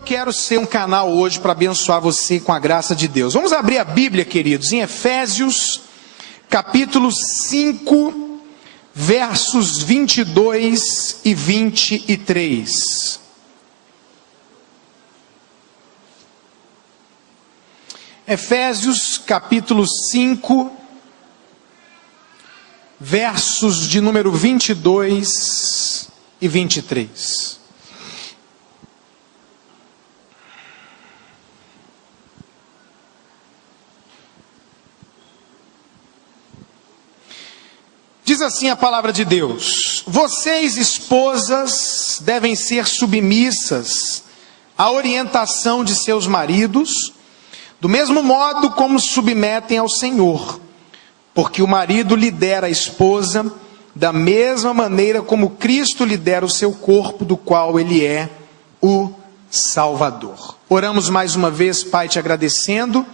eu quero ser um canal hoje para abençoar você com a graça de Deus. Vamos abrir a Bíblia, queridos, em Efésios, capítulo 5, versos 22 e 23. Efésios, capítulo 5, versos de número 22 e 23. Diz assim a palavra de Deus: vocês, esposas, devem ser submissas à orientação de seus maridos, do mesmo modo como submetem ao Senhor, porque o marido lidera a esposa, da mesma maneira como Cristo lidera o seu corpo, do qual ele é o Salvador. Oramos mais uma vez, Pai, te agradecendo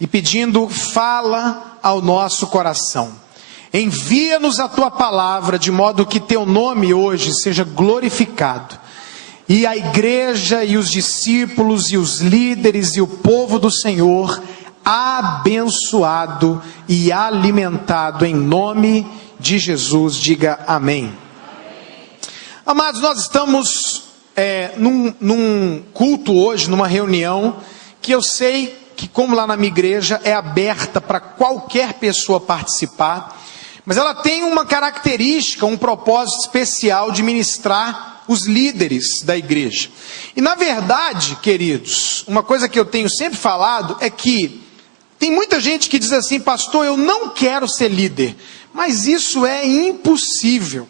e pedindo, fala ao nosso coração. Envia-nos a tua palavra, de modo que teu nome hoje seja glorificado, e a igreja e os discípulos e os líderes e o povo do Senhor abençoado e alimentado em nome de Jesus. Diga amém. Amados, nós estamos num culto hoje, numa reunião que eu sei que, como lá na minha igreja, é aberta para qualquer pessoa participar, mas ela tem uma característica, um propósito especial de ministrar os líderes da igreja. E na verdade, queridos, uma coisa que eu tenho sempre falado é que tem muita gente que diz assim: pastor, eu não quero ser líder. Mas isso é impossível.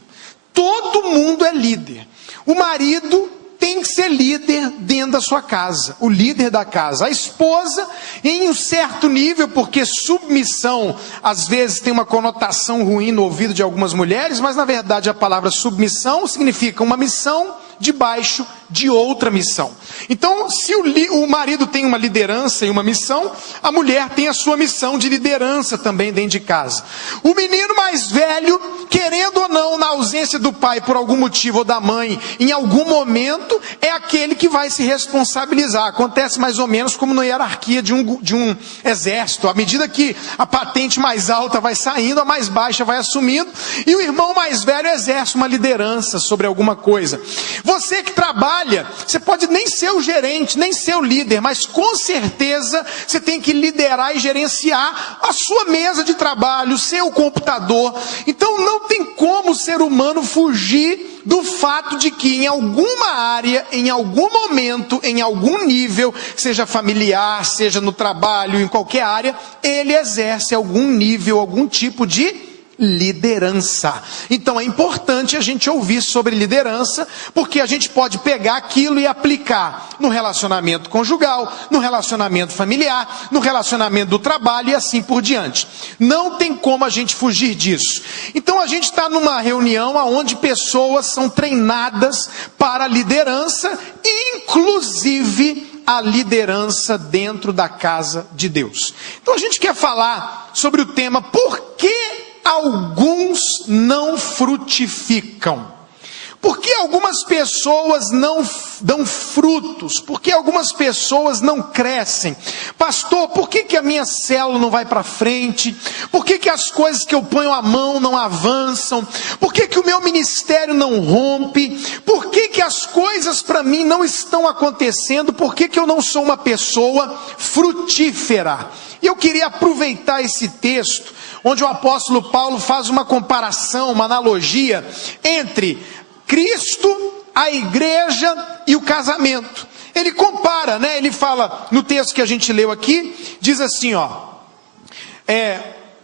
Todo mundo é líder. O marido tem que ser líder dentro da sua casa, o líder da casa. A esposa, em um certo nível, porque submissão às vezes tem uma conotação ruim no ouvido de algumas mulheres, mas na verdade a palavra submissão significa uma missão debaixo de outra missão. Então, se o marido tem uma liderança e uma missão, a mulher tem a sua missão de liderança também dentro de casa. O menino mais velho, querendo ou não, na ausência do pai por algum motivo ou da mãe, em algum momento, é aquele que vai se responsabilizar. Acontece mais ou menos como na hierarquia de um exército. À medida que a patente mais alta vai saindo, a mais baixa vai assumindo, e o irmão mais velho exerce uma liderança sobre alguma coisa. Você que trabalha, você pode nem ser o gerente, nem ser o líder, mas com certeza você tem que liderar e gerenciar a sua mesa de trabalho, o seu computador. Então não tem como o ser humano fugir do fato de que em alguma área, em algum momento, em algum nível, seja familiar, seja no trabalho, em qualquer área, ele exerce algum nível, algum tipo de liderança. Então é importante a gente ouvir sobre liderança, porque a gente pode pegar aquilo e aplicar no relacionamento conjugal, no relacionamento familiar, no relacionamento do trabalho e assim por diante. Não tem como a gente fugir disso. Então a gente está numa reunião onde pessoas são treinadas para a liderança, inclusive a liderança dentro da casa de Deus. Então a gente quer falar sobre o tema: por que alguns não frutificam? Por que algumas pessoas não dão frutos? Por que algumas pessoas não crescem? Pastor, por que a minha célula não vai para frente? Por que as coisas que eu ponho a mão não avançam? Por que o meu ministério não rompe? Por que as coisas para mim não estão acontecendo? Por que eu não sou uma pessoa frutífera? E eu queria aproveitar esse texto, onde o apóstolo Paulo faz uma comparação, uma analogia entre Cristo, a igreja e o casamento. Ele compara, né? Ele fala no texto que a gente leu aqui, diz assim,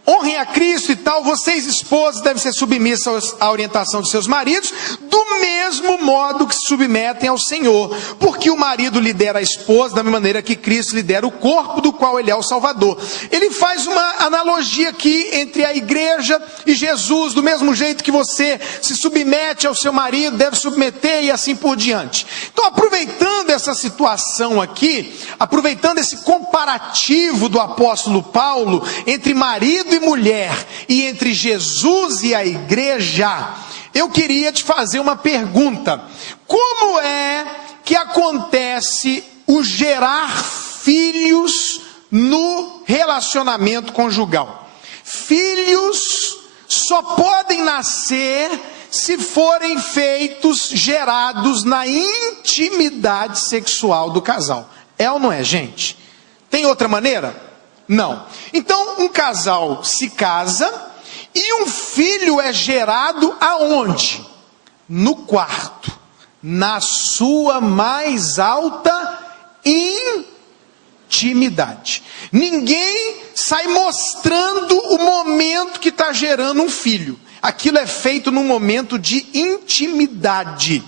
honrem a Cristo e tal, vocês esposas devem ser submissas à orientação de seus maridos, do mesmo modo que se submetem ao Senhor, porque o marido lidera a esposa da mesma maneira que Cristo lidera o corpo, do qual ele é o Salvador. Ele faz uma analogia aqui entre a igreja e Jesus, do mesmo jeito que você se submete ao seu marido, deve submeter e assim por diante. Então, aproveitando essa situação aqui, aproveitando esse comparativo do apóstolo Paulo entre marido e mulher, e entre Jesus e a igreja, eu queria te fazer uma pergunta: como é que acontece o gerar filhos no relacionamento conjugal. Filhos só podem nascer se forem gerados na intimidade sexual do casal. É ou não é, gente? Tem outra maneira? Não. Então, um casal se casa e um filho é gerado aonde? No quarto, na sua mais alta intimidade. Ninguém sai mostrando o momento que está gerando um filho. Aquilo é feito num momento de intimidade.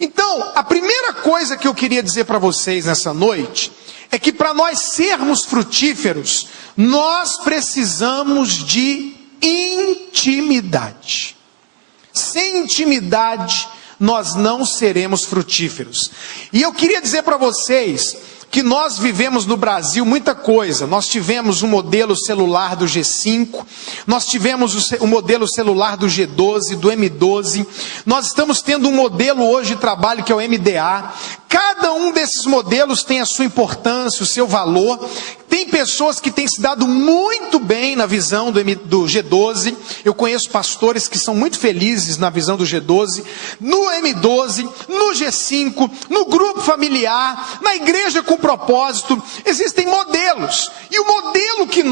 Então, a primeira coisa que eu queria dizer para vocês nessa noite é que para nós sermos frutíferos, nós precisamos de intimidade. Sem intimidade, nós não seremos frutíferos. E eu queria dizer para vocês que nós vivemos no Brasil muita coisa. Nós tivemos um modelo celular do G5, nós tivemos o modelo celular do G12, do M12, nós estamos tendo um modelo hoje de trabalho que é o MDA. Cada um desses modelos tem a sua importância, o seu valor. Tem pessoas que têm se dado muito bem na visão do G12. Eu conheço pastores que são muito felizes na visão do G12, no M12, no G5, no grupo familiar, na igreja com propósito. Existem modelos. E o modelo que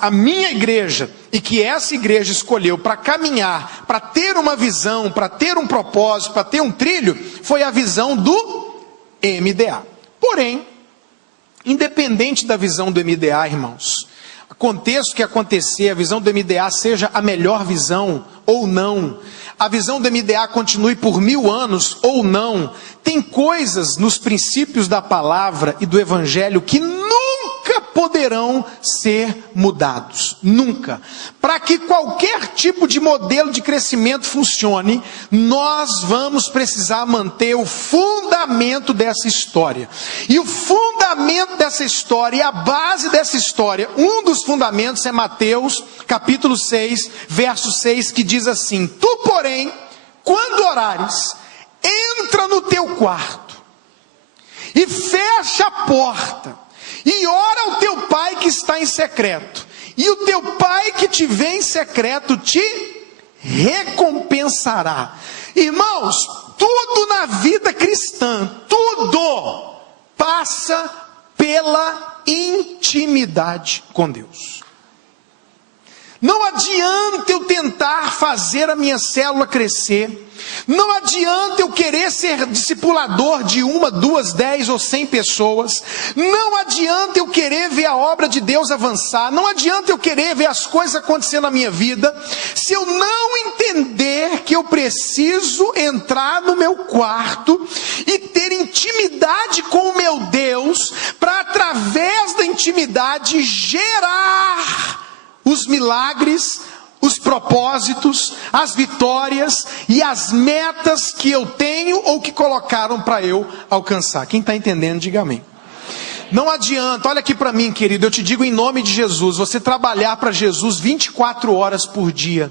a minha igreja, e que essa igreja escolheu para caminhar, para ter uma visão, para ter um propósito, para ter um trilho, foi a visão do MDA. Porém, independente da visão do MDA, irmãos, aconteça o que acontecer, a visão do MDA seja a melhor visão ou não, a visão do MDA continue por 1000 anos ou não, tem coisas nos princípios da palavra e do evangelho que nunca poderão ser mudados, nunca. Para que qualquer tipo de modelo de crescimento funcione, nós vamos precisar manter o fundamento dessa história. E o fundamento dessa história, e a base dessa história, um dos fundamentos é Mateus capítulo 6, verso 6, que diz assim: tu, porém, quando orares, entra no teu quarto e fecha a porta e ora ao teu pai que está em secreto, e o teu pai que te vê em secreto te recompensará. Irmãos, tudo na vida cristã, tudo passa pela intimidade com Deus. Não adianta eu tentar fazer a minha célula crescer. Não adianta eu querer ser discipulador de 1, 2, 10 ou 100 pessoas. Não adianta eu querer ver a obra de Deus avançar. Não adianta eu querer ver as coisas acontecendo na minha vida, se eu não entender que eu preciso entrar no meu quarto e ter intimidade com o meu Deus, para através da intimidade gerar os milagres, os propósitos, as vitórias e as metas que eu tenho ou que colocaram para eu alcançar. Quem está entendendo, diga amém. Não adianta, olha aqui para mim, querido, eu te digo em nome de Jesus, você trabalhar para Jesus 24 horas por dia.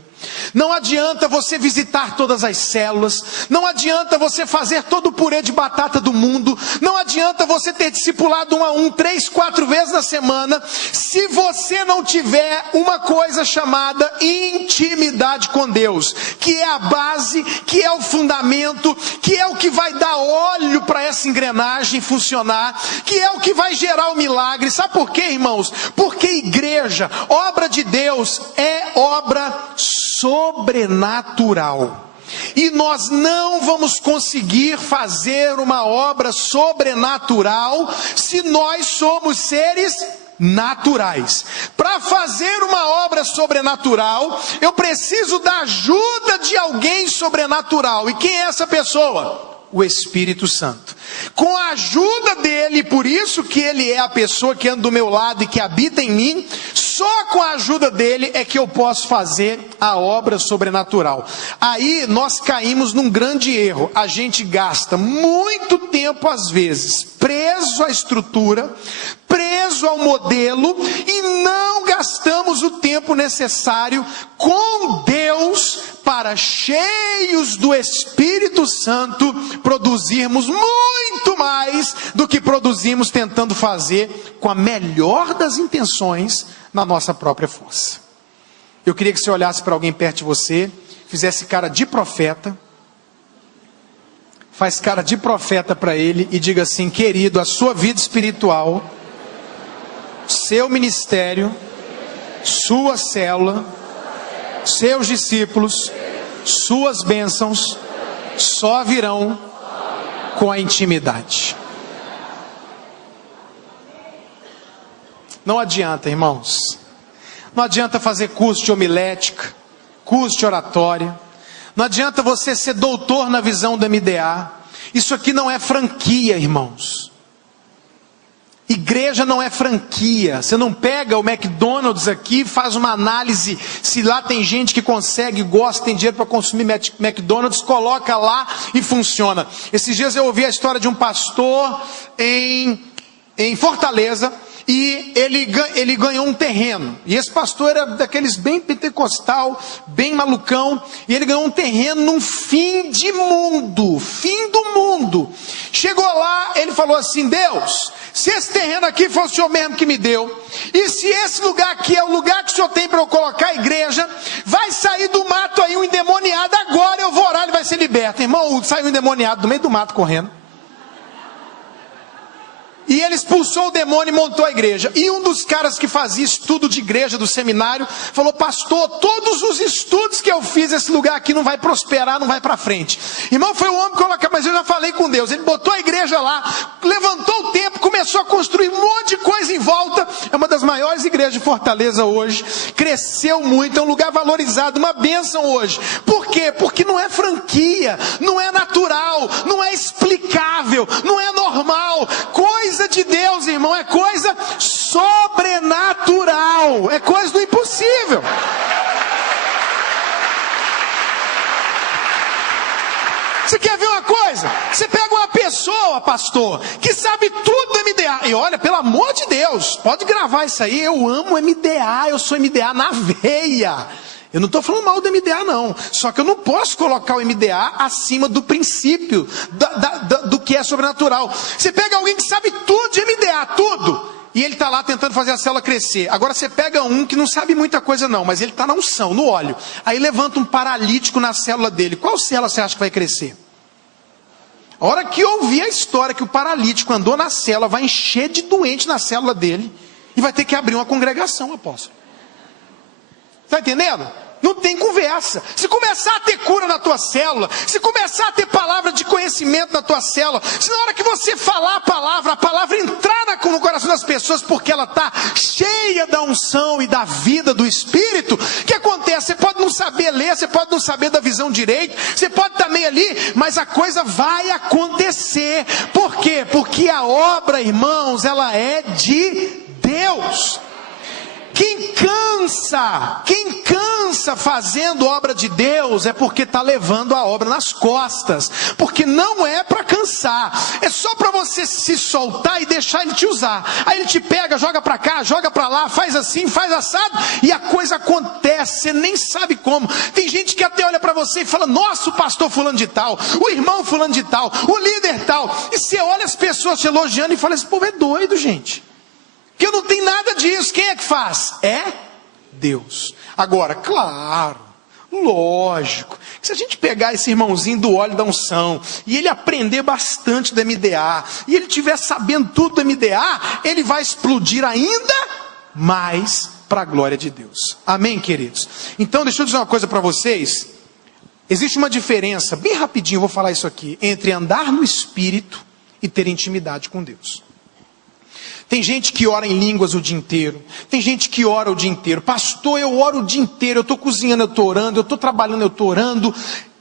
Não adianta você visitar todas as células, não adianta você fazer todo o purê de batata do mundo, não adianta você ter discipulado 1 a 1, 3, 4 vezes na semana, se você não tiver uma coisa chamada intimidade com Deus, que é a base, que é o fundamento, que é o que vai dar óleo para essa engrenagem funcionar, que é o que vai gerar o milagre. Sabe por quê, irmãos? Porque igreja, obra de Deus, é obra sobrenatural. E nós não vamos conseguir fazer uma obra sobrenatural se nós somos seres naturais. Para fazer uma obra sobrenatural, eu preciso da ajuda de alguém sobrenatural. E quem é essa pessoa? O Espírito Santo. Com a ajuda dele, por isso que ele é a pessoa que anda do meu lado e que habita em mim, só com a ajuda dele é que eu posso fazer a obra sobrenatural. Aí nós caímos num grande erro. A gente gasta muito tempo, às vezes, preso à estrutura, preso ao modelo, e não gastamos o tempo necessário com Deus para, cheios do Espírito Santo, produzirmos muito muito mais do que produzimos tentando fazer com a melhor das intenções na nossa própria força. Eu queria que você olhasse para alguém perto de você, fizesse cara de profeta, faz cara de profeta para ele e diga assim: querido, a sua vida espiritual, seu ministério, sua célula, seus discípulos, suas bênçãos só virão com a intimidade. Não adianta, irmãos. Não adianta fazer curso de homilética, curso de oratória. Não adianta você ser doutor na visão do MDA. Isso aqui não é franquia, irmãos. Igreja não é franquia. Você não pega o McDonald's aqui e faz uma análise se lá tem gente que consegue, gosta, tem dinheiro para consumir McDonald's, coloca lá e funciona. Esses dias eu ouvi a história de um pastor em Fortaleza, e ele ganhou um terreno, e esse pastor era daqueles bem pentecostal, bem malucão, e ele ganhou um terreno num fim do mundo. Chegou lá, ele falou assim: Deus, se esse terreno aqui foi o Senhor mesmo que me deu, e se esse lugar aqui é o lugar que o Senhor tem para eu colocar a igreja, vai sair do mato aí um endemoniado, agora eu vou orar, ele vai ser liberto. Irmão, saiu um endemoniado do meio do mato correndo. E ele expulsou o demônio e montou a igreja. E um dos caras que fazia estudo de igreja do seminário falou: pastor, todos os estudos que eu fiz, esse lugar aqui não vai prosperar, não vai para frente. Irmão, foi o homem que colocou, mas eu já falei com Deus. Ele botou a igreja lá, levantou o templo, começou a construir um monte de coisa em volta. É uma das maiores igrejas de Fortaleza hoje. Cresceu muito, é um lugar valorizado, uma bênção hoje. Por quê? Porque não é franquia, não é natural, não é explicável, não é normal. Coisa de Deus, irmão, é coisa sobrenatural, é coisa do impossível. Você quer ver uma coisa? Você pega uma pessoa, pastor, que sabe tudo do MDA, e olha, pelo amor de Deus, pode gravar isso aí, eu amo MDA, eu sou MDA na veia. Eu não estou falando mal do MDA não, só que eu não posso colocar o MDA acima do princípio, do que é sobrenatural. Você pega alguém que sabe tudo de MDA, tudo, e ele está lá tentando fazer a célula crescer. Agora você pega um que não sabe muita coisa não, mas ele está na unção, no óleo. Aí levanta um paralítico na célula dele, qual célula você acha que vai crescer? A hora que eu ouvir a história que o paralítico andou na célula, vai encher de doente na célula dele, e vai ter que abrir uma congregação, apóstolo. Está entendendo? Não tem conversa. Se começar a ter cura na tua célula, se começar a ter palavra de conhecimento na tua célula, se na hora que você falar a palavra entrar no coração das pessoas, porque ela está cheia da unção e da vida do Espírito, o que acontece? Você pode não saber ler, você pode não saber da visão direito, você pode estar meio ali, mas a coisa vai acontecer. Por quê? Porque a obra, irmãos, ela é de Deus. Quem cansa fazendo obra de Deus é porque está levando a obra nas costas, porque não é para cansar, é só para você se soltar e deixar ele te usar. Aí ele te pega, joga para cá, joga para lá, faz assim, faz assado, e a coisa acontece, você nem sabe como. Tem gente que até olha para você e fala: nossa, o pastor fulano de tal, o irmão fulano de tal, o líder tal, e você olha as pessoas te elogiando e fala: esse povo é doido, gente, que eu não tenho nada disso. Quem é que faz? É Deus. Agora, claro, lógico, que se a gente pegar esse irmãozinho do óleo da unção, e ele aprender bastante do MDA, e ele estiver sabendo tudo do MDA, ele vai explodir ainda mais para a glória de Deus. Amém, queridos? Então, deixa eu dizer uma coisa para vocês. Existe uma diferença, bem rapidinho, eu vou falar isso aqui, entre andar no Espírito e ter intimidade com Deus. Tem gente que ora em línguas o dia inteiro. Tem gente que ora o dia inteiro. Pastor, eu oro o dia inteiro. Eu estou cozinhando, eu estou orando. Eu estou trabalhando, eu estou orando.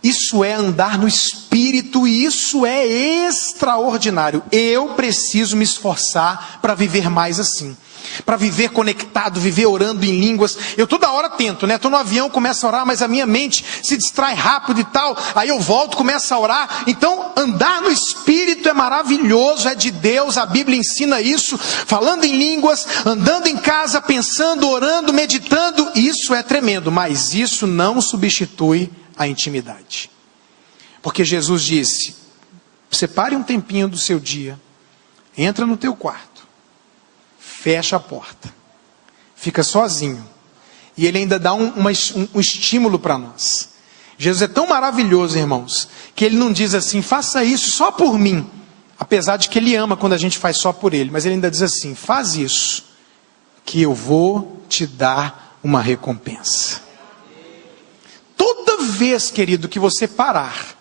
Isso é andar no Espírito. E isso é extraordinário. Eu preciso me esforçar para viver mais assim. Para viver conectado, viver orando em línguas. Eu toda hora tento, né? Estou no avião, começo a orar, mas a minha mente se distrai rápido e tal. Aí eu volto, começo a orar. Então, andar no Espírito é maravilhoso, é de Deus. A Bíblia ensina isso. Falando em línguas, andando em casa, pensando, orando, meditando. Isso é tremendo, mas isso não substitui a intimidade. Porque Jesus disse: separe um tempinho do seu dia, entra no teu quarto, fecha a porta, fica sozinho, e ele ainda dá um estímulo para nós. Jesus é tão maravilhoso, irmãos, que ele não diz assim, faça isso só por mim, apesar de que ele ama quando a gente faz só por ele, mas ele ainda diz assim, faz isso, que eu vou te dar uma recompensa. Toda vez, querido, que você parar,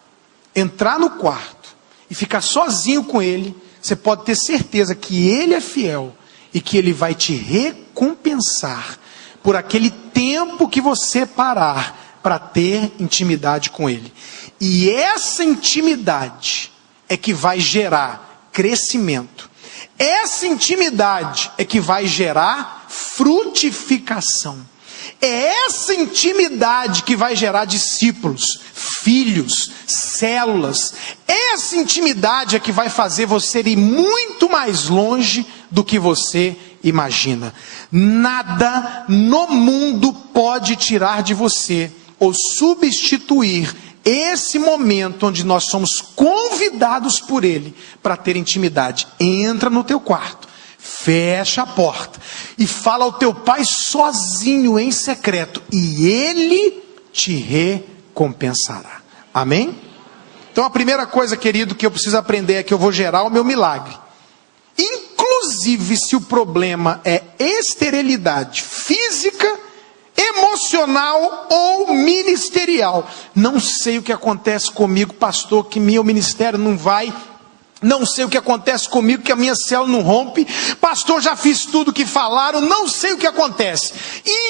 entrar no quarto e ficar sozinho com ele, você pode ter certeza que ele é fiel e que ele vai te recompensar por aquele tempo que você parar para ter intimidade com ele. E essa intimidade é que vai gerar crescimento. Essa intimidade é que vai gerar frutificação. É essa intimidade que vai gerar discípulos, filhos, células. Essa intimidade é que vai fazer você ir muito mais longe do que você imagina. Nada no mundo pode tirar de você ou substituir esse momento onde nós somos convidados por Ele para ter intimidade. Entra no teu quarto, fecha a porta e fala ao teu pai sozinho em secreto e Ele te recompensará. Amém? Então a primeira coisa, querido, que eu preciso aprender é que eu vou gerar o meu milagre. Inclusive se o problema é esterilidade física, emocional ou ministerial. Não sei o que acontece comigo, pastor, que meu ministério não vai. Não sei o que acontece comigo, que a minha célula não rompe. Pastor, já fiz tudo que falaram, não sei o que acontece.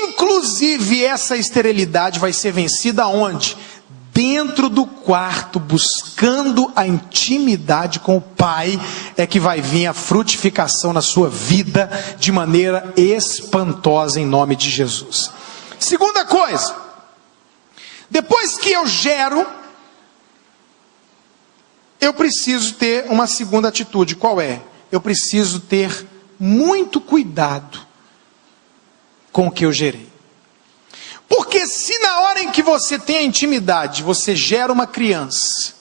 Inclusive essa esterilidade vai ser vencida onde? Dentro do quarto, buscando a intimidade com o Pai, é que vai vir a frutificação na sua vida de maneira espantosa em nome de Jesus. Segunda coisa, depois que eu gero, eu preciso ter uma segunda atitude. Qual é? Eu preciso ter muito cuidado com o que eu gerei. Porque se na hora em que você tem a intimidade, você gera uma criança,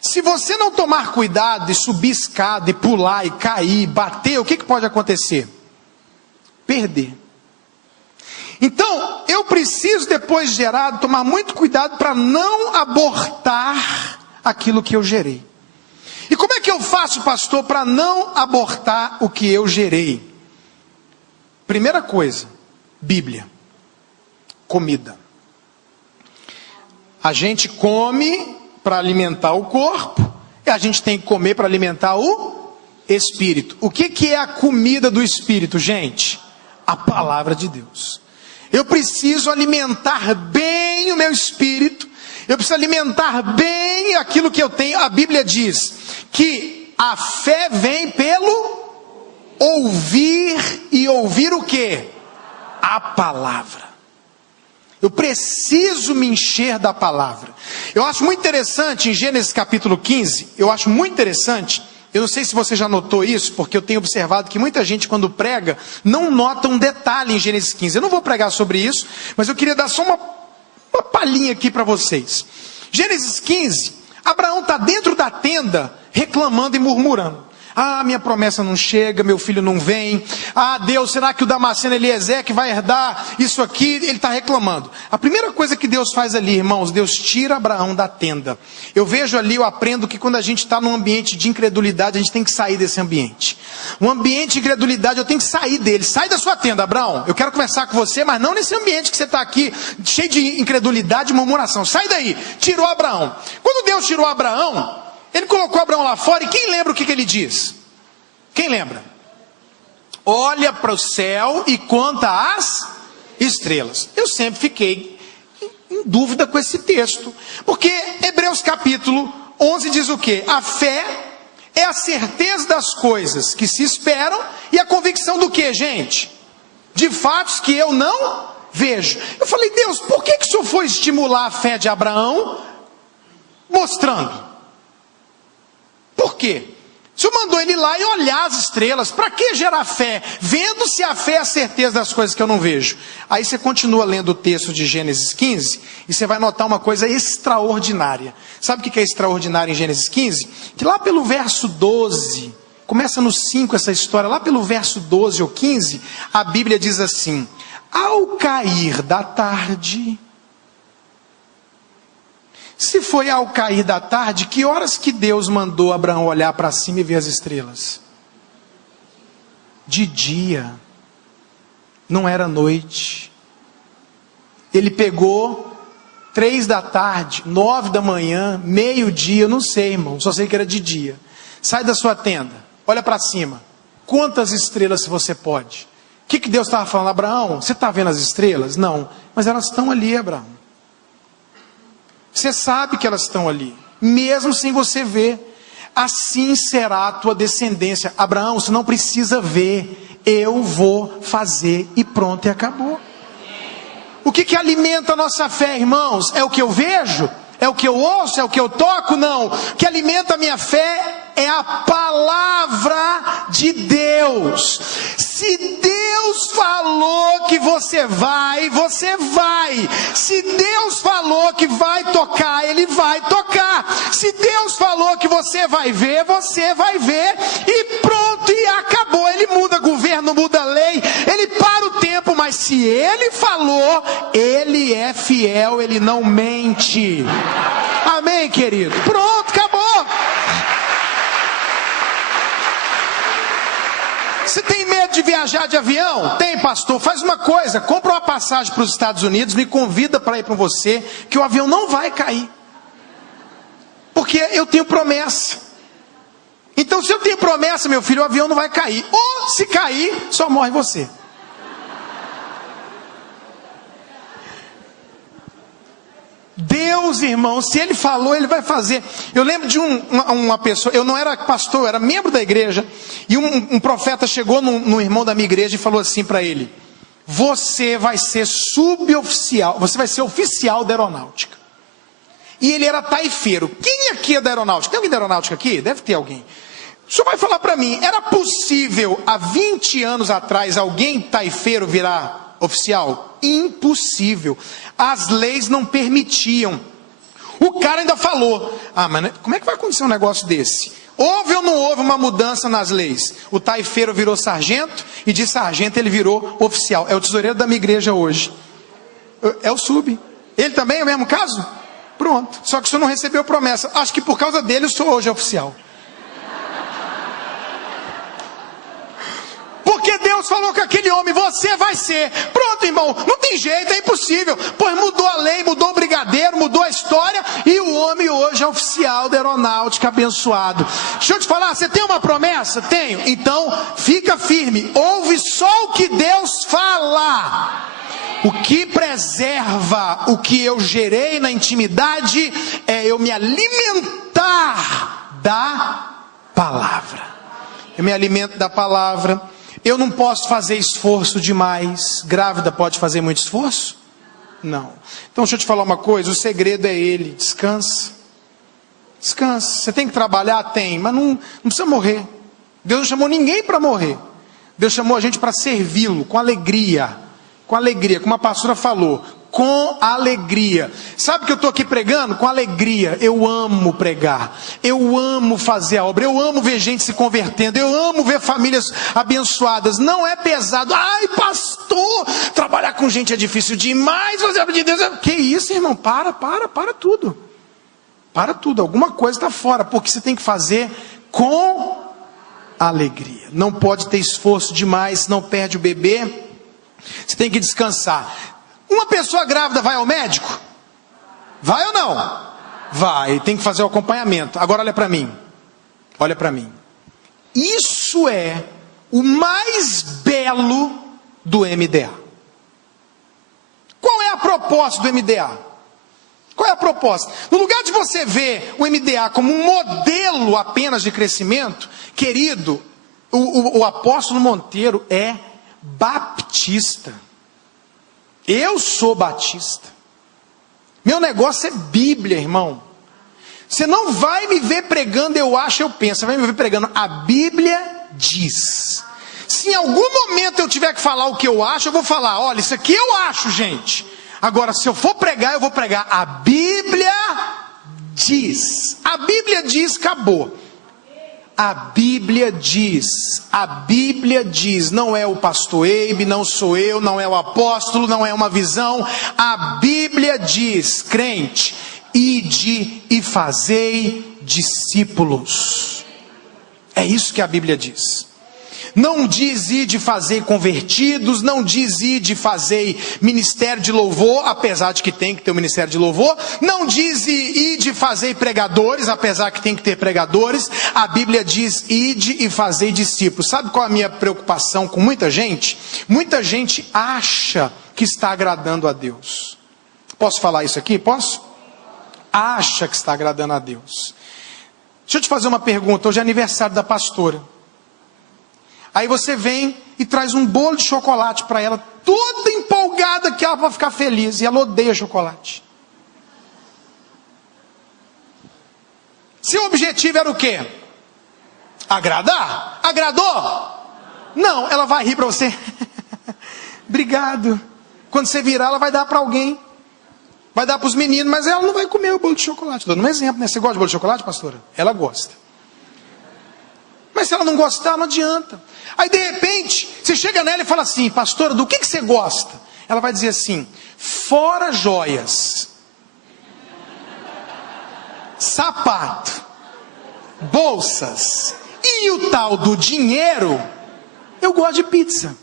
se você não tomar cuidado e subir escada, e pular, e cair, e bater, o que pode acontecer? Perder. Então, eu preciso depois de gerado, tomar muito cuidado para não abortar aquilo que eu gerei. E como é que eu faço, pastor, para não abortar o que eu gerei? Primeira coisa, Bíblia. Comida. A gente come para alimentar o corpo, e a gente tem que comer para alimentar o espírito. O que é a comida do espírito, gente? A palavra de Deus. Eu preciso alimentar bem o meu espírito, eu preciso alimentar bem aquilo que eu tenho. A Bíblia diz que a fé vem pelo ouvir, e ouvir o quê? A palavra. Eu preciso me encher da palavra. Eu acho muito interessante em Gênesis capítulo 15, eu acho muito interessante, eu não sei se você já notou isso, porque eu tenho observado que muita gente quando prega, não nota um detalhe em Gênesis 15. Eu não vou pregar sobre isso, mas eu queria dar só uma palhinha aqui para vocês. Gênesis 15, Abraão está dentro da tenda, reclamando e murmurando. Ah, minha promessa não chega, meu filho não vem. Ah, Deus, será que o Damasceno Eliezer que vai herdar isso aqui? Ele está reclamando. A primeira coisa que Deus faz ali, irmãos, Deus tira Abraão da tenda. Eu vejo ali, eu aprendo que quando a gente está num ambiente de incredulidade, a gente tem que sair desse ambiente. Um ambiente de incredulidade, eu tenho que sair dele. Sai da sua tenda, Abraão. Eu quero conversar com você, mas não nesse ambiente que você está aqui, cheio de incredulidade e murmuração. Sai daí. Tirou Abraão. Quando Deus tirou Abraão, Ele colocou Abraão lá fora, e quem lembra o que ele diz? Quem lembra? Olha para o céu e conta as estrelas. Eu sempre fiquei em dúvida com esse texto, porque Hebreus capítulo 11 diz o quê? A fé é a certeza das coisas que se esperam, e a convicção do quê, gente? De fatos que eu não vejo. Eu falei, Deus, por que o Senhor foi estimular a fé de Abraão? Mostrando. Por quê? O Senhor mandou ele ir lá e olhar as estrelas. Para que gerar fé? Vendo se a fé é a certeza das coisas que eu não vejo. Aí você continua lendo o texto de Gênesis 15 e você vai notar uma coisa extraordinária. Sabe o que é extraordinário em Gênesis 15? Que lá pelo verso 12, começa no 5 essa história, lá pelo verso 12 ou 15, a Bíblia diz assim: ao cair da tarde... Se foi ao cair da tarde, que horas que Deus mandou Abraão olhar para cima e ver as estrelas? De dia, não era noite. Ele pegou 3 da tarde, 9 da manhã, meio-dia, eu não sei, irmão, só sei que era de dia. Sai da sua tenda, olha para cima, quantas estrelas você pode? O que Deus estava falando? Abraão, você está vendo as estrelas? Não, mas elas estão ali, Abraão. Você sabe que elas estão ali, mesmo sem você ver. Assim será a tua descendência. Abraão, você não precisa ver, eu vou fazer e pronto, e acabou. O que alimenta a nossa fé, irmãos? É o que eu vejo? É o que eu ouço? É o que eu toco? Não. O que alimenta a minha fé é a palavra de Deus. Se Deus falou que você vai, você vai. Se Deus falou que vai tocar, Ele vai tocar. Se Deus falou que você vai ver, você vai ver. E pronto, e acabou. Ele muda governo, muda lei, Ele para o tempo, mas se Ele falou, Ele é fiel, Ele não mente. Amém, querido? Pronto, acabou. Você tem medo de viajar de avião? Tem, pastor. Faz uma coisa, compra uma passagem para os Estados Unidos, me convida para ir com você, que o avião não vai cair. Porque eu tenho promessa. Então, se eu tenho promessa, meu filho, o avião não vai cair. Ou, se cair, só morre você. Deus, irmão, se Ele falou, Ele vai fazer. Eu lembro de uma pessoa, eu não era pastor, eu era membro da igreja, e um profeta chegou no irmão da minha igreja e falou assim para ele: você vai ser suboficial, você vai ser oficial da aeronáutica. E ele era taifeiro. Quem aqui é da aeronáutica? Tem alguém da aeronáutica aqui? Deve ter alguém. O senhor vai falar para mim, era possível há 20 anos atrás alguém taifeiro virar oficial? Impossível. As leis não permitiam. O cara ainda falou: ah, mas como é que vai acontecer um negócio desse? Houve ou não houve uma mudança nas leis? O taifeiro virou sargento, e de sargento ele virou oficial. É o tesoureiro da minha igreja hoje. É o sub. Ele também é o mesmo caso? Pronto. Só que o senhor não recebeu promessa. Acho que por causa dele o senhor hoje é oficial. Porque Deus falou com aquele homem: você vai ser. Pronto, irmão, não tem jeito, é impossível. Pois mudou a lei, mudou o brigadeiro, mudou a história, e o homem hoje é oficial da aeronáutica, abençoado. Deixa eu te falar, você tem uma promessa? Tenho. Então, fica firme, ouve só o que Deus fala. O que preserva o que eu gerei na intimidade é eu me alimentar da palavra. Eu me alimento da palavra. Eu não posso fazer esforço demais. Grávida pode fazer muito esforço? Não. Então deixa eu te falar uma coisa, o segredo é Ele. Descansa. Descansa. Você tem que trabalhar? Tem, mas não precisa morrer. Deus não chamou ninguém para morrer. Deus chamou a gente para servi-lo, com alegria. Com alegria, como a pastora falou, com alegria. Sabe que eu estou aqui pregando? Com alegria. Eu amo pregar, eu amo fazer a obra, eu amo ver gente se convertendo, eu amo ver famílias abençoadas. Não é pesado. Ai, pastor, trabalhar com gente é difícil demais, fazer a obra de Deus. Que isso, irmão? Para tudo. Para tudo, alguma coisa está fora, porque você tem que fazer com alegria. Não pode ter esforço demais, senão perde o bebê. Você tem que descansar. Uma pessoa grávida vai ao médico? Vai ou não? Vai, tem que fazer o acompanhamento. Agora olha para mim. Olha para mim. Isso é o mais belo do MDA. Qual é a proposta do MDA? Qual é a proposta? No lugar de você ver o MDA como um modelo apenas de crescimento, querido, o apóstolo Monteiro é baptista. Eu sou batista. Meu negócio é Bíblia, irmão. Você não vai me ver pregando eu acho, eu penso. Você vai me ver pregando a Bíblia diz. Se em algum momento eu tiver que falar o que eu acho, eu vou falar, olha, isso aqui eu acho, gente. Agora, se eu for pregar, eu vou pregar a Bíblia diz. A Bíblia diz, acabou. A Bíblia diz, não é o pastor Eibe, não sou eu, não é o apóstolo, não é uma visão. A Bíblia diz, crente, ide e fazei discípulos. É isso que a Bíblia diz. Não diz ide fazer convertidos, não diz ide fazer ministério de louvor, apesar de que tem que ter o ministério de louvor. Não diz ide fazer pregadores, apesar que tem que ter pregadores. A Bíblia diz ide e fazer discípulos. Sabe qual é a minha preocupação com muita gente? Muita gente acha que está agradando a Deus. Posso falar isso aqui? Posso? Acha que está agradando a Deus. Deixa eu te fazer uma pergunta. Hoje é aniversário da pastora. Aí você vem e traz um bolo de chocolate para ela, toda empolgada que ela vai ficar feliz, e ela odeia chocolate. Seu objetivo era o quê? Agradar? Agradou? Não, ela vai rir para você. Obrigado. Quando você virar, ela vai dar para alguém. Vai dar para os meninos, mas ela não vai comer o bolo de chocolate. Estou dando um exemplo, né? Você gosta de bolo de chocolate, pastora? Ela gosta. Mas se ela não gostar, não adianta. Aí de repente, você chega nela e fala assim, pastora, do que você gosta? Ela vai dizer assim, fora joias, sapato, bolsas, e o tal do dinheiro, eu gosto de pizza.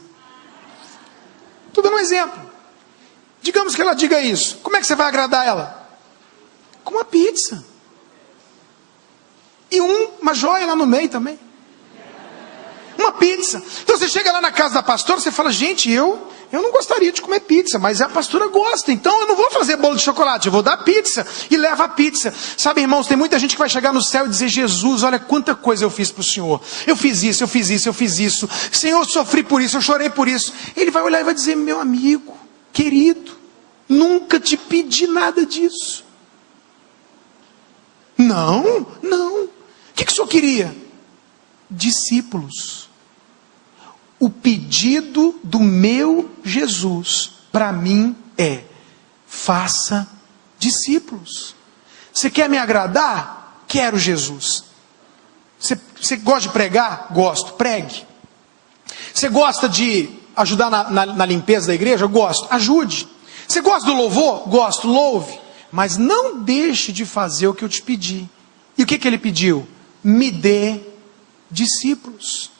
Estou dando um exemplo. Digamos que ela diga isso. Como é que você vai agradar ela? Com uma pizza. E uma joia lá no meio também. Uma pizza. Então você chega lá na casa da pastora, você fala, gente, eu não gostaria de comer pizza, mas a pastora gosta, então eu não vou fazer bolo de chocolate, eu vou dar pizza, e leva a pizza. Sabe, irmãos, tem muita gente que vai chegar no céu e dizer, Jesus, olha quanta coisa eu fiz para o Senhor, eu fiz isso, eu fiz isso, eu fiz isso, Senhor, eu sofri por isso, eu chorei por isso. Ele vai olhar e vai dizer, meu amigo, querido, nunca te pedi nada disso. Não. O que o Senhor queria? Discípulos. O pedido do meu Jesus para mim é, faça discípulos. Você quer me agradar? Quero Jesus. Você gosta de pregar? Gosto, pregue. Você gosta de ajudar na limpeza da igreja? Gosto, ajude. Você gosta do louvor? Gosto, louve. Mas não deixe de fazer o que eu te pedi. E o que ele pediu? Me dê discípulos.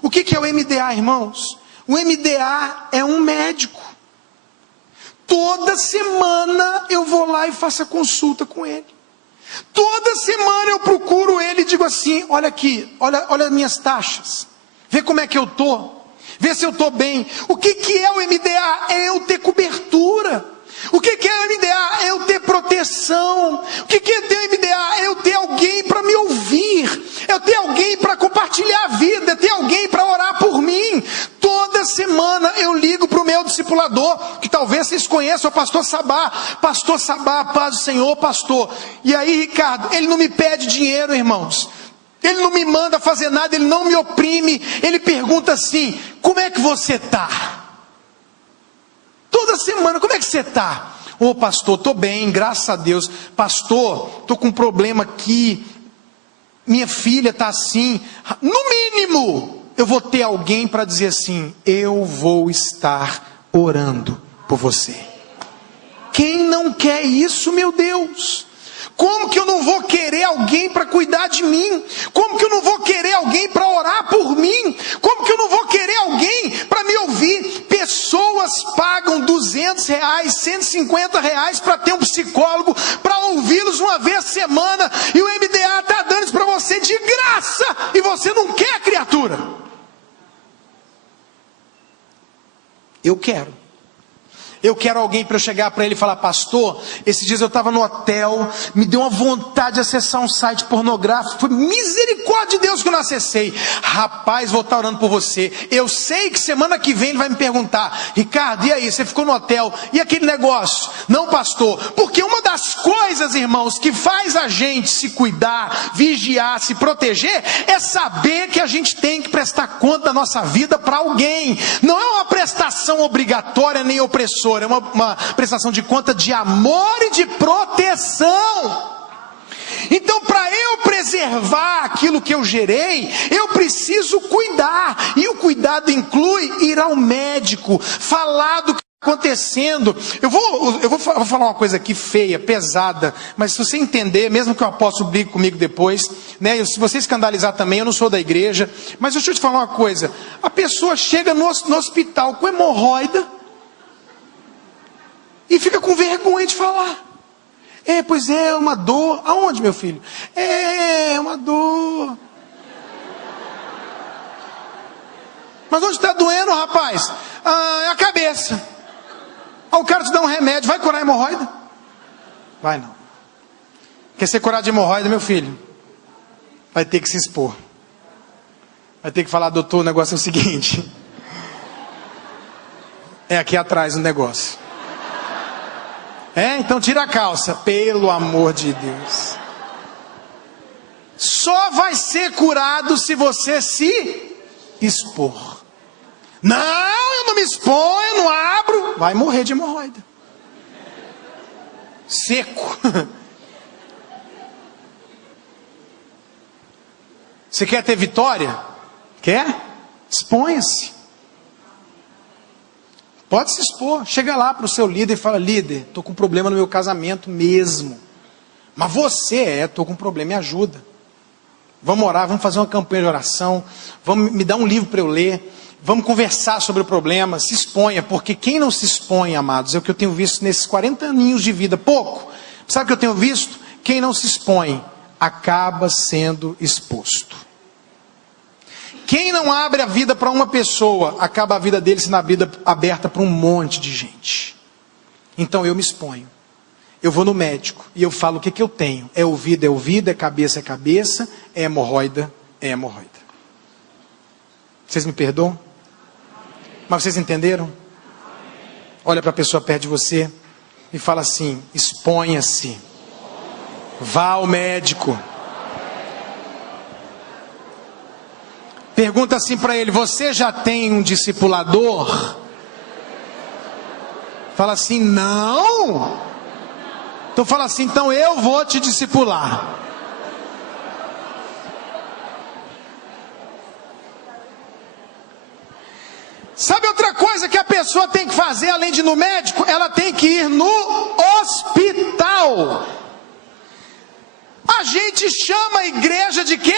O que é o MDA, irmãos? O MDA é um médico. Toda semana eu vou lá e faço a consulta com ele. Toda semana eu procuro ele e digo assim, olha aqui, olha as minhas taxas. Vê como é que eu estou. Vê se eu estou bem. O que é o MDA? É eu ter cobertura. O que é o MDA? É eu ter proteção. O que é ter MDA? É eu ter alguém para me ouvir. É eu ter alguém para compartilhar a vida. É ter alguém para orar por mim. Toda semana eu ligo para o meu discipulador, que talvez vocês conheçam, o pastor Sabá. Pastor Sabá, paz do Senhor, pastor. E aí, Ricardo, ele não me pede dinheiro, irmãos. Ele não me manda fazer nada, ele não me oprime. Ele pergunta assim, como é que você está? Toda semana, como é que você está? Ô pastor, estou bem, graças a Deus. Pastor, estou com um problema aqui. Minha filha está assim. No mínimo, eu vou ter alguém para dizer assim, eu vou estar orando por você. Quem não quer isso, meu Deus? Como que eu não vou querer alguém para cuidar de mim? Como que eu não vou querer alguém para orar por mim? Como que eu não vou querer alguém para me ouvir? Pessoas pagam R$200, R$150 para ter um psicólogo, para ouvi-los uma vez a semana, e o MDA está dando isso para você de graça, e você não quer, criatura. Eu quero. Eu quero alguém para eu chegar para ele e falar, pastor, esses dias eu estava no hotel, me deu uma vontade de acessar um site pornográfico, foi misericórdia de Deus que eu não acessei. Rapaz, vou estar orando por você. Eu sei que semana que vem ele vai me perguntar, Ricardo, e aí, você ficou no hotel, e aquele negócio? Não, pastor, porque uma das coisas coisas, irmãos, que faz a gente se cuidar, vigiar, se proteger, é saber que a gente tem que prestar conta da nossa vida para alguém. Não é uma prestação obrigatória nem opressora, é uma prestação de conta de amor e de proteção. Então, para eu preservar aquilo que eu gerei, eu preciso cuidar. E o cuidado inclui ir ao médico, falar do que está acontecendo. Eu vou falar uma coisa aqui feia, pesada, mas se você entender, mesmo que o apóstolo brigue comigo depois, né, se você escandalizar também, eu não sou da igreja, mas deixa eu te falar uma coisa. A pessoa chega no hospital com hemorroida e fica com vergonha de falar. Pois é uma dor. Aonde, meu filho? É uma dor. Mas onde está doendo, rapaz? É a cabeça. O cara te dá um remédio, vai curar a hemorroida? Vai não. Quer ser curado de hemorroida, meu filho? Vai ter que se expor. Vai ter que falar, doutor, o negócio é o seguinte. É aqui atrás o negócio. Então tira a calça, pelo amor de Deus. Só vai ser curado se você se expor. Não, eu não me exponho, eu não abro. Vai morrer de hemorroida. Seco. Você quer ter vitória? Quer? Exponha-se. Pode se expor, chega lá para o seu líder e fala, líder, estou com problema no meu casamento mesmo. Mas você estou com problema, me ajuda. Vamos orar, vamos fazer uma campanha de oração, vamos me dar um livro para eu ler, vamos conversar sobre o problema, se exponha, porque quem não se expõe, amados, é o que eu tenho visto nesses 40 aninhos de vida, pouco. Sabe o que eu tenho visto? Quem não se expõe, acaba sendo exposto. Quem não abre a vida para uma pessoa, acaba a vida dele sendo aberta para um monte de gente. Então eu me exponho. Eu vou no médico e eu falo o que eu tenho. É ouvido, é cabeça, é hemorroida, é hemorroida. Vocês me perdoam? Mas vocês entenderam? Olha para a pessoa perto de você e fala assim, exponha-se. Vá ao médico. Pergunta assim para ele, você já tem um discipulador? Fala assim, não. Então fala assim, então eu vou te discipular. Sabe outra coisa que a pessoa tem que fazer além de ir no médico? Ela tem que ir no hospital. A gente chama a igreja de quê?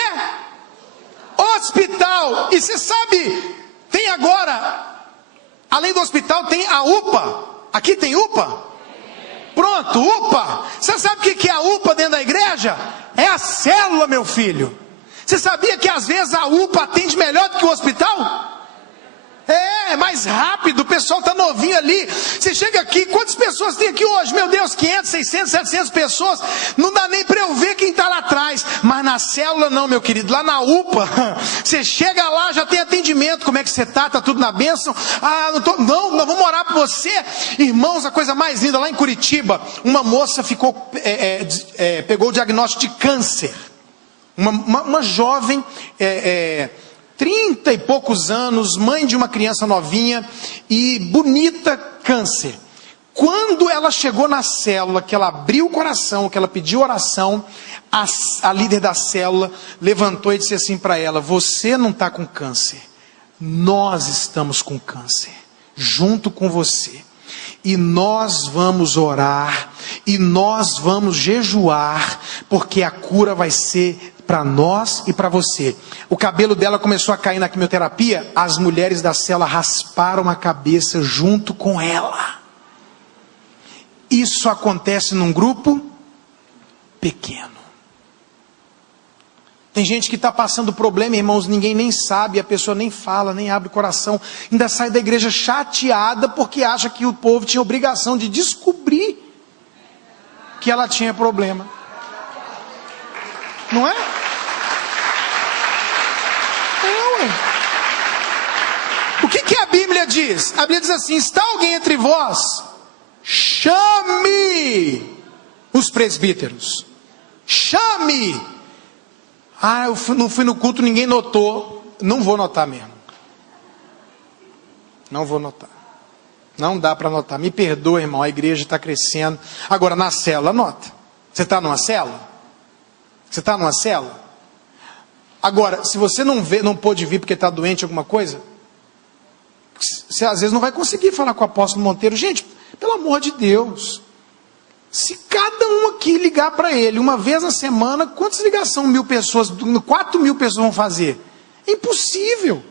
Hospital. E você sabe, tem agora, além do hospital, tem a UPA. Aqui tem UPA? Pronto, UPA. Você sabe o que é a UPA dentro da igreja? É a célula, meu filho. Você sabia que às vezes a UPA atende melhor do que o hospital? É mais rápido, o pessoal está novinho ali. Você chega aqui, quantas pessoas tem aqui hoje? Meu Deus, 500, 600, 700 pessoas. Não dá nem para eu ver quem está lá atrás. Mas na célula não, meu querido. Lá na UPA, você chega lá, já tem atendimento. Como é que você está? Está tudo na bênção? Não, nós vamos orar por você. Irmãos, a coisa mais linda, lá em Curitiba, uma moça pegou o diagnóstico de câncer. Uma jovem... 30 e poucos anos, mãe de uma criança novinha e bonita, câncer. Quando ela chegou na célula, que ela abriu o coração, que ela pediu oração, a líder da célula levantou e disse assim para ela, você não está com câncer, nós estamos com câncer, junto com você. E nós vamos orar, e nós vamos jejuar, porque a cura vai ser para nós e para você. O cabelo dela começou a cair na quimioterapia, as mulheres da célula rasparam a cabeça junto com ela. Isso acontece num grupo pequeno. Tem gente que está passando problema, irmãos, ninguém nem sabe, a pessoa nem fala, nem abre o coração, ainda sai da igreja chateada porque acha que o povo tinha obrigação de descobrir que ela tinha problema. Não é? O que a Bíblia diz? A Bíblia diz assim, está alguém entre vós? Chame os presbíteros. Chame! Ah, eu não fui no culto, ninguém notou. Não vou notar mesmo. Não vou notar. Não dá para notar. Me perdoa, irmão, a igreja está crescendo. Agora, na célula, nota. Você está numa célula? Você está numa célula? Agora, se você não pôde vir porque está doente, alguma coisa, você às vezes não vai conseguir falar com o apóstolo Monteiro. Gente, pelo amor de Deus, se cada um aqui ligar para ele uma vez na semana, quantas ligações 1.000 pessoas, 4.000 pessoas vão fazer? É impossível.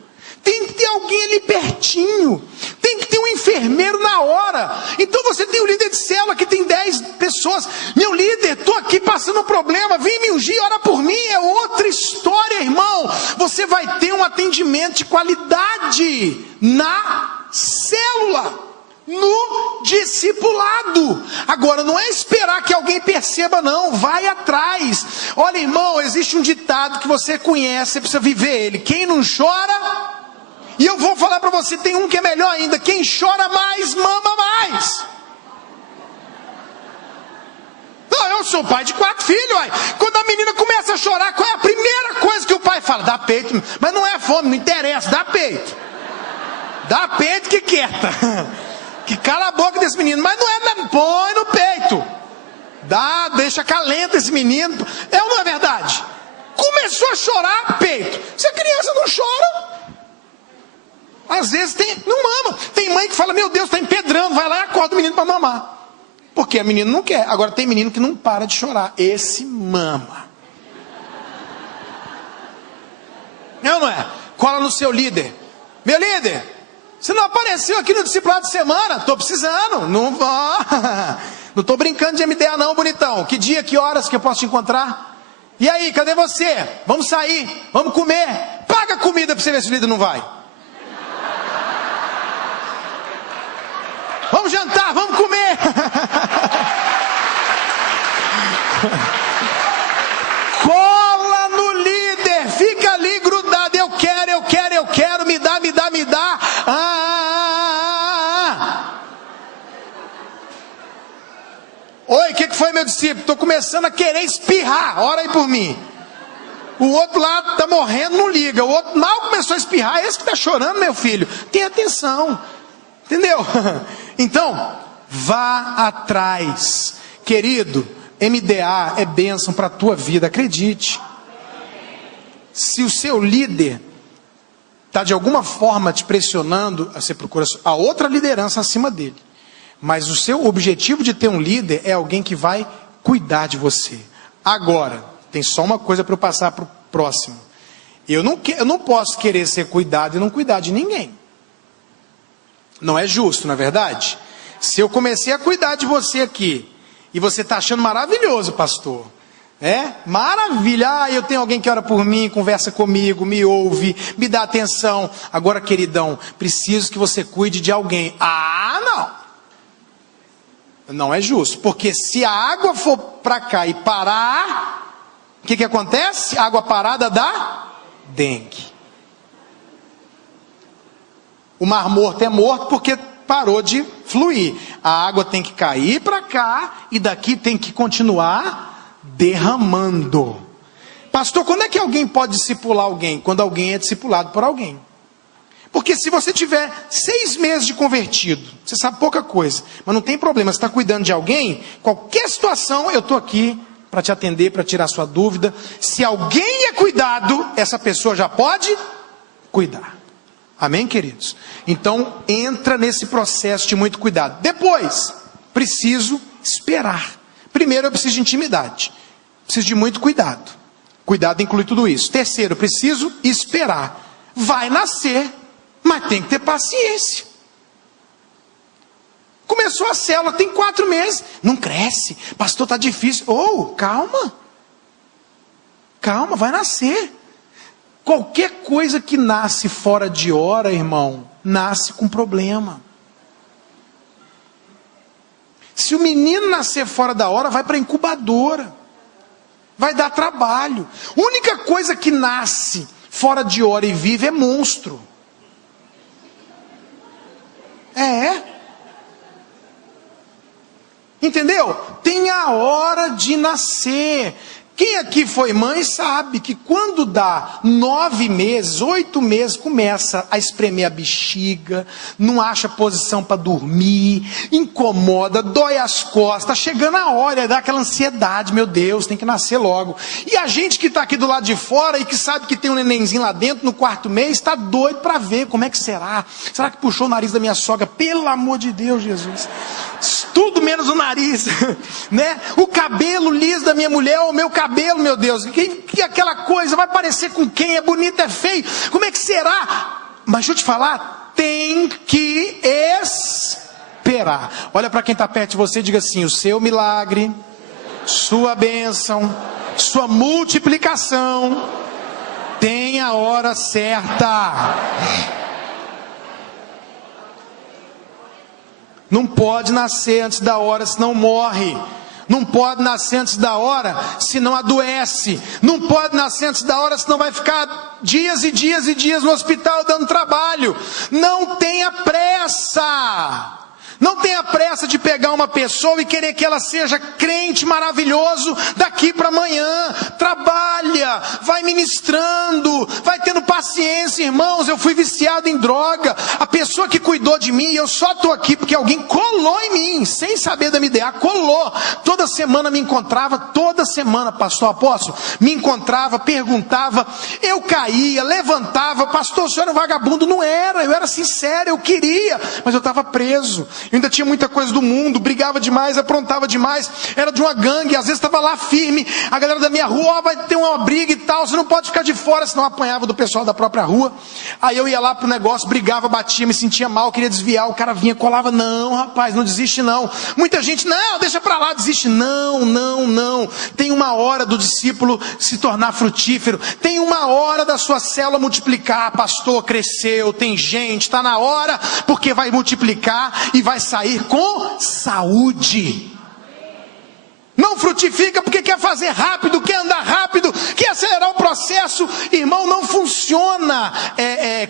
Tem que ter alguém ali pertinho. Tem que ter um enfermeiro na hora. Então você tem o líder de célula que tem 10 pessoas. Meu líder, estou aqui passando um problema. Vem me ungir, ora por mim. É outra história, irmão. Você vai ter um atendimento de qualidade na célula, no discipulado. Agora, não é esperar que alguém perceba, não. Vai atrás. Olha, irmão, existe um ditado que você conhece, você precisa viver ele. Quem não chora... E eu vou falar para você, tem um que é melhor ainda. Quem chora mais, mama mais. Não, eu sou pai de 4 filhos, uai. Quando a menina começa a chorar, qual é a primeira coisa que o pai fala? Dá peito. Mas não é fome, não interessa, dá peito. Dá peito que quieta. Que cala a boca desse menino. Mas não é, põe no peito. Dá, deixa calenta esse menino. É ou não é verdade? Começou a chorar, peito. Se a criança não chora... Às vezes não mama. Tem mãe que fala, meu Deus, está empedrando. Vai lá e acorda o menino para mamar. Porque a menina não quer. Agora tem menino que não para de chorar. Esse mama. É ou não é? Cola no seu líder. Meu líder, você não apareceu aqui no discipulado de semana? Estou precisando. Não vá. Não estou brincando de MDA não, bonitão. Que dia, que horas que eu posso te encontrar? E aí, cadê você? Vamos sair, vamos comer. Paga a comida para você ver se o líder não vai. Vamos jantar, vamos comer. Cola no líder, fica ali grudado. Eu quero, me dá. Oi, o que foi, meu discípulo? Estou começando a querer espirrar, ora aí por mim. O outro lá está morrendo, não liga. O outro mal começou a espirrar, esse que está chorando, meu filho. Tenha atenção. Entendeu? Então, vá atrás. Querido, MDA é bênção para a tua vida, acredite. Se o seu líder está de alguma forma te pressionando, você procura a outra liderança acima dele. Mas o seu objetivo de ter um líder é alguém que vai cuidar de você. Agora, tem só uma coisa para eu passar para o próximo. Eu não posso querer ser cuidado e não cuidar de ninguém. Não é justo, não é verdade? Se eu comecei a cuidar de você aqui, e você está achando maravilhoso, pastor, maravilha, eu tenho alguém que ora por mim, conversa comigo, me ouve, me dá atenção. Agora, queridão, preciso que você cuide de alguém. Não é justo, porque se a água for para cá e parar, o que acontece? A água parada dá dengue. O mar morto é morto porque parou de fluir. A água tem que cair para cá e daqui tem que continuar derramando. Pastor, quando é que alguém pode discipular alguém? Quando alguém é discipulado por alguém. Porque se você tiver 6 meses de convertido, você sabe pouca coisa, mas não tem problema, você está cuidando de alguém, qualquer situação eu estou aqui para te atender, para tirar sua dúvida. Se alguém é cuidado, essa pessoa já pode cuidar. Amém, queridos? Então, entra nesse processo de muito cuidado. Depois, preciso esperar. Primeiro, eu preciso de intimidade. Preciso de muito cuidado. Cuidado inclui tudo isso. Terceiro, preciso esperar. Vai nascer, mas tem que ter paciência. Começou a célula, tem 4 meses. Não cresce. Pastor, está difícil. Calma. Calma, vai nascer. Qualquer coisa que nasce fora de hora, irmão, nasce com problema. Se o menino nascer fora da hora, vai para a incubadora. Vai dar trabalho. A única coisa que nasce fora de hora e vive é monstro. Entendeu? Tem a hora de nascer. Quem aqui foi mãe sabe que quando dá 9 meses, 8 meses, começa a espremer a bexiga, não acha posição para dormir, incomoda, dói as costas, tá chegando a hora, dá aquela ansiedade, meu Deus, tem que nascer logo. E a gente que está aqui do lado de fora e que sabe que tem um nenenzinho lá dentro no 4º mês, está doido para ver como é que será. Será que puxou o nariz da minha sogra? Pelo amor de Deus, Jesus. Tudo menos o nariz, né? O cabelo liso da minha mulher, o meu cabelo, meu Deus, que aquela coisa vai parecer com quem? É bonito, é feio, como é que será? Mas deixa eu te falar, tem que esperar. Olha para quem está perto de você e diga assim: o seu milagre, sua bênção, sua multiplicação tem a hora certa. Não pode nascer antes da hora, senão morre. Não pode nascer antes da hora, senão adoece. Não pode nascer antes da hora, senão vai ficar dias e dias e dias no hospital dando trabalho. Não tenha pressa. Não tenha pressa de pegar uma pessoa e querer que ela seja crente maravilhoso daqui para amanhã. Trabalha, vai ministrando, vai tendo paciência, irmãos. Eu fui viciado em droga. A pessoa que cuidou de mim, eu só estou aqui porque alguém colou em mim, sem saber da minha ideia, colou. Toda semana me encontrava, toda semana, pastor apóstolo, me encontrava, perguntava, eu caía, levantava, pastor, o senhor é um vagabundo? Não era, eu era sincero, eu queria, mas eu estava preso. Eu ainda tinha muita coisa do mundo, brigava demais, aprontava demais, era de uma gangue, às vezes estava lá firme, a galera da minha rua, vai ter uma briga e tal, você não pode ficar de fora, senão apanhava do pessoal da própria rua. Aí eu ia lá pro negócio, brigava, batia, me sentia mal, queria desviar, o cara vinha, colava, não rapaz, não desiste não. Muita gente, não, deixa pra lá, desiste. Não, não, não. Tem uma hora do discípulo se tornar frutífero, tem uma hora da sua célula multiplicar. Pastor, cresceu, tem gente, está na hora, porque vai multiplicar e vai sair com saúde. Não frutifica porque quer fazer rápido, quer andar rápido, quer acelerar o processo. Irmão, não funciona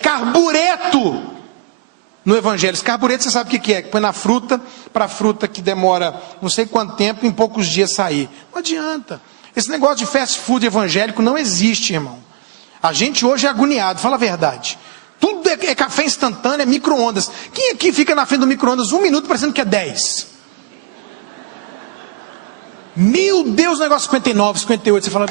carbureto no evangelho. Esse carbureto você sabe o que é? Que põe na fruta, para a fruta que demora não sei quanto tempo, em poucos dias sair. Não adianta. Esse negócio de fast food evangélico não existe, irmão. A gente hoje é agoniado, fala a verdade. Tudo é café instantâneo, é micro-ondas. Quem aqui fica na frente do micro-ondas 1 minuto parecendo que é 10? Meu Deus, o negócio 59, 58, você fala...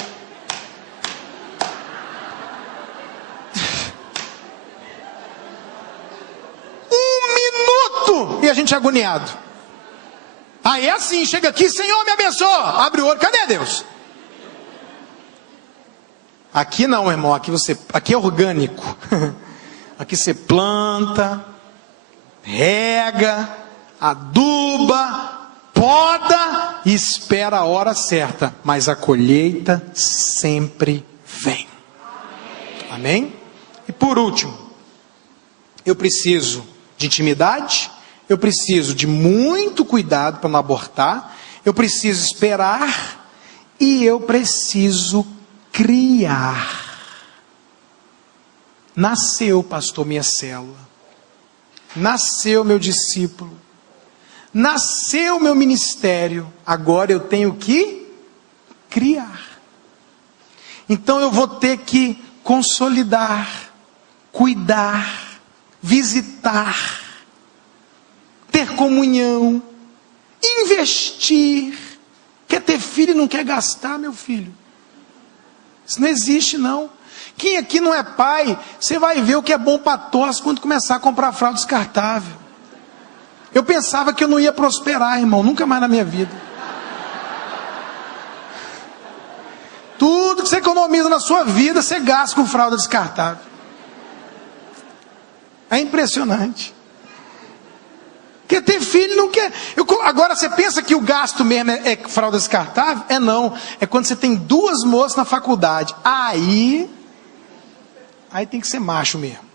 E a gente é agoniado. Aí é assim, chega aqui, Senhor me abençoa, abre o olho, cadê Deus? Aqui não, irmão, aqui é orgânico. Aqui você planta, rega, aduba, poda e espera a hora certa, mas a colheita sempre vem. Amém? E por último, eu preciso de intimidade, eu preciso de muito cuidado para não abortar, eu preciso esperar e eu preciso criar. Nasceu, pastor, minha célula, nasceu meu discípulo, nasceu meu ministério, agora eu tenho que criar. Então eu vou ter que consolidar, cuidar, visitar, ter comunhão, investir. Quer ter filho e não quer gastar, meu filho? Isso não existe não. Quem aqui não é pai, você vai ver o que é bom para tosse quando começar a comprar fralda descartável. Eu pensava que eu não ia prosperar, irmão, nunca mais na minha vida. Tudo que você economiza na sua vida, você gasta com fralda descartável. É impressionante. Quer ter filho, não quer. Agora você pensa que o gasto mesmo é fralda descartável? É não. É quando você tem 2 moças na faculdade. Aí tem que ser macho mesmo.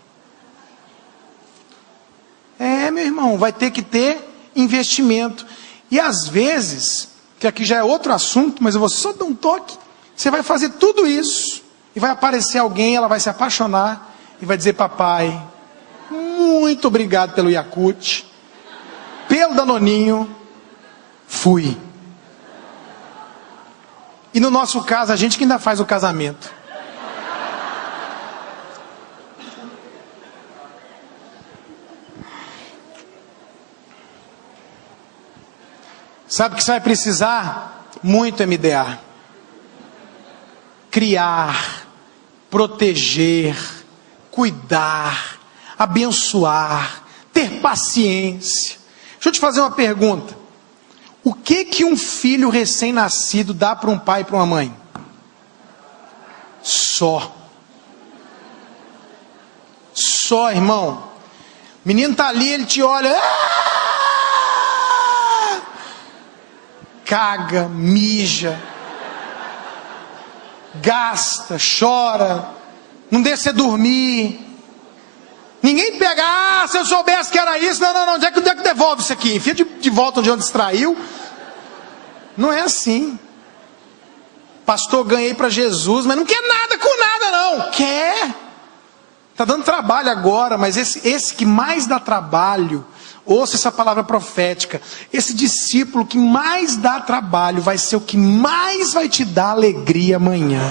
Meu irmão, vai ter que ter investimento. E às vezes, que aqui já é outro assunto, mas eu vou só dar um toque. Você vai fazer tudo isso e vai aparecer alguém, ela vai se apaixonar e vai dizer: papai, muito obrigado pelo Yakult, pelo Danoninho, Fui. E no nosso caso, a gente que ainda faz o casamento. Sabe o que você vai precisar? Muito MDA. Criar, proteger, cuidar, abençoar, ter paciência. Deixa eu te fazer uma pergunta. O que um filho recém-nascido dá para um pai e para uma mãe? Só, irmão. O menino está ali, ele te olha, caga, mija, gasta, chora, não deixa você dormir. Ninguém pega, se eu soubesse que era isso, não, onde é que devolve isso aqui? Enfia de volta onde distraiu. Não é assim. Pastor, ganhei para Jesus, mas não quer nada com nada não. Quer. Está dando trabalho agora, mas esse que mais dá trabalho, ouça essa palavra profética, esse discípulo que mais dá trabalho, vai ser o que mais vai te dar alegria amanhã.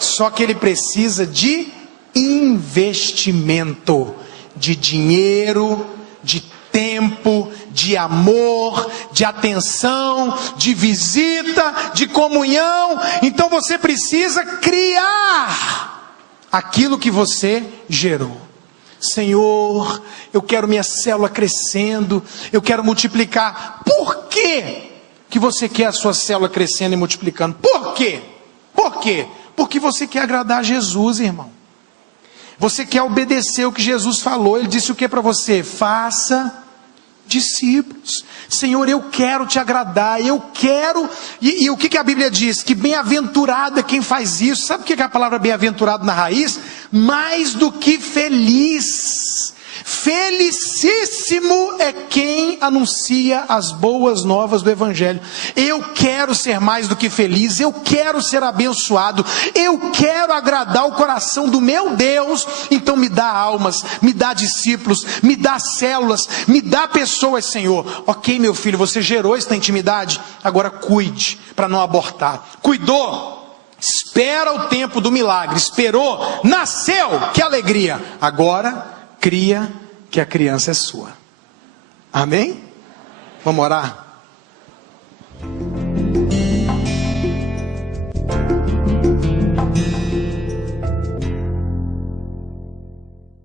Só que ele precisa de investimento, de dinheiro, de tempo, de amor, de atenção, de visita, de comunhão. Então você precisa criar aquilo que você gerou. Senhor, eu quero minha célula crescendo, eu quero multiplicar. Por quê que você quer a sua célula crescendo e multiplicando? Por quê? Por quê? Porque você quer agradar a Jesus, irmão. Você quer obedecer o que Jesus falou. Ele disse o que para você? Faça discípulos. Senhor, eu quero te agradar, eu quero. E o que a Bíblia diz? Que bem-aventurado é quem faz isso. Sabe o que é a palavra bem-aventurado na raiz? Mais do que feliz. Felicíssimo é quem anuncia as boas novas do Evangelho. Eu quero ser mais do que feliz, eu quero ser abençoado, eu quero agradar o coração do meu Deus. Então me dá almas, me dá discípulos, me dá células, me dá pessoas, Senhor. Ok, meu filho, você gerou esta intimidade, agora cuide para não abortar. Cuidou? Espera o tempo do milagre, esperou, nasceu, que alegria. Agora cria que a criança é sua. Amém? Vamos orar?